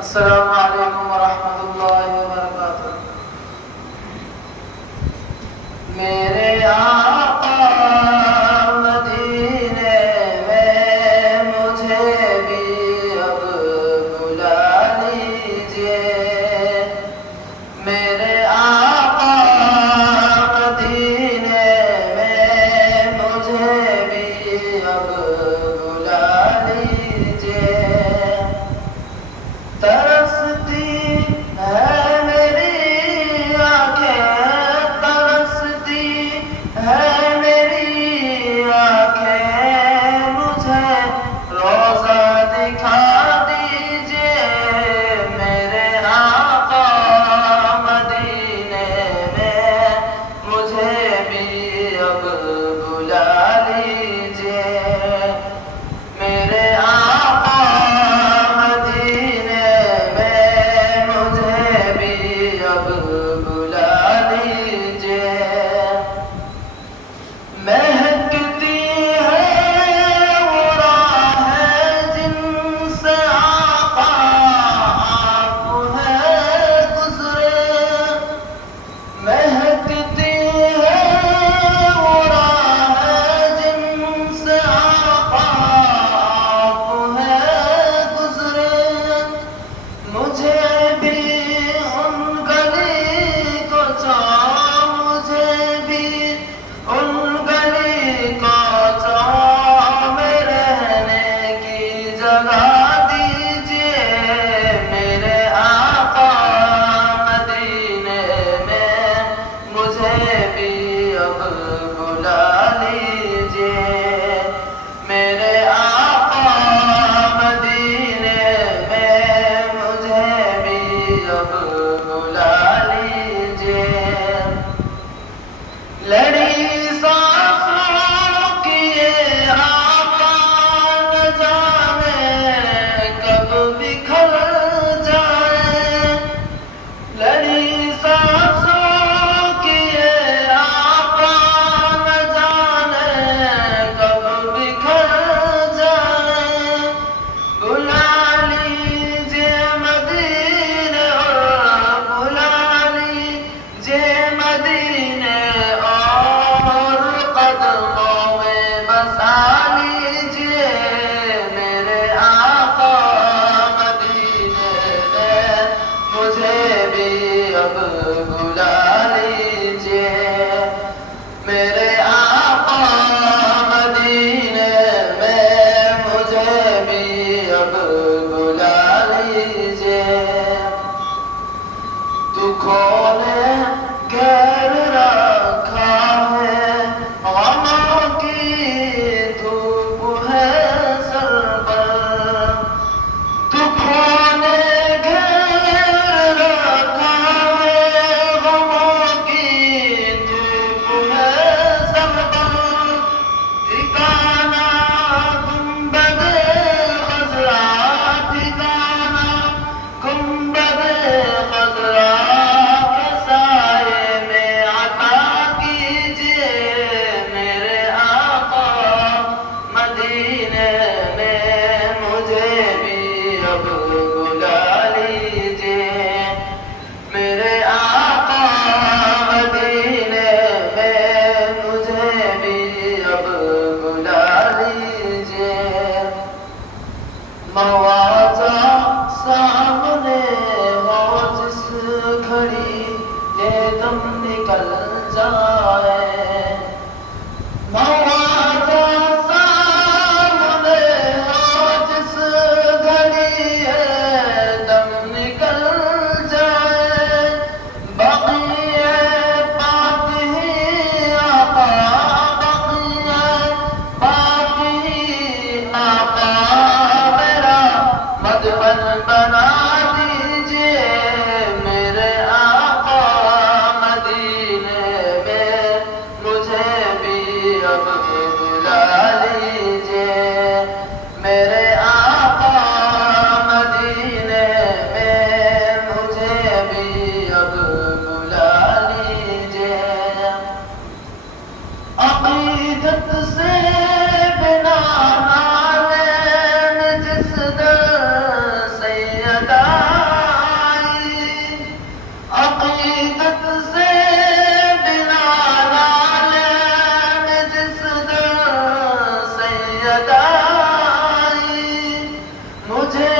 السلام علیکم ورحمۃ اللہ وبرکاتہ۔ میرے آقا مدینے میں مجھے بھی اب بلا لیجیے۔ میرے آقا مدینے میں مجھے بھی اب بلا لیجیے۔ ترستی ہے میری آنکھیں، ترستی ہے میری آنکھیں، مجھے روضہ دکھا دیجیے۔ میرے آقا مدینے میں مجھے بھی اب بلا لیجیے۔ میرے آقا مدینے میں مجھے بھی اب بلا لیجیے۔ مہکتی ہے وہ راہیں جن سے آقا آپ ہیں گزرے۔ مہکتی ہے وہ راہیں جن سے آقا آپ ہیں گزرے۔ مجھے بھی ان گلی کو چاہو، مجھے بھی ان گلی کو چاہو میں رہنے کی جگہ دیجیے۔ میرے آقا مدینے میں مجھے بھی اب بلا لیجیے۔ میرے آقا مدینے میں مجھے بھی اب بلا لیجیے۔ لڑی سانسوں کی یہ آقا نہ جانے کب بکھر جائے۔ لڑی سانسوں کی یہ آقا نہ جانے کب بکھر جائے۔ بلا لیجیے مدینے اور بلا لیجیے مدینے اور قدموں میں بسا لیجیے۔ میرے آقا مدینے میں مجھے بھی اب بلا لیجیے۔ میرے آقا مدینے میں مجھے بھی اب بلا لیجیے۔ دکھوں نے گھیر رکھا ہے، غموں کی دھوپ ہے سر پر۔ دکھوں نے گھیر رکھا ہے، غموں کی دھوپ ہے سر پر۔ ٹھکانہ گنبد خضرا، ٹھکانہ گنبد خضرا کے سائے میں عطا کیجیے۔ میرے آقا مدینے میں مجھے بھی اب بلا لیجیے۔ میرے آقا مدینے میں مجھے بھی اب بلا لیجیے۔ مواضع سامنے ہو جس گھڑی یہ دم نکل جائے۔ مواضع سامنے ہو جس گھڑی یہ دم نکل جائے۔ بقیہ پاک ہی آقا، بقیہ پاک ہی آقا میرا مدفن بنا مجھے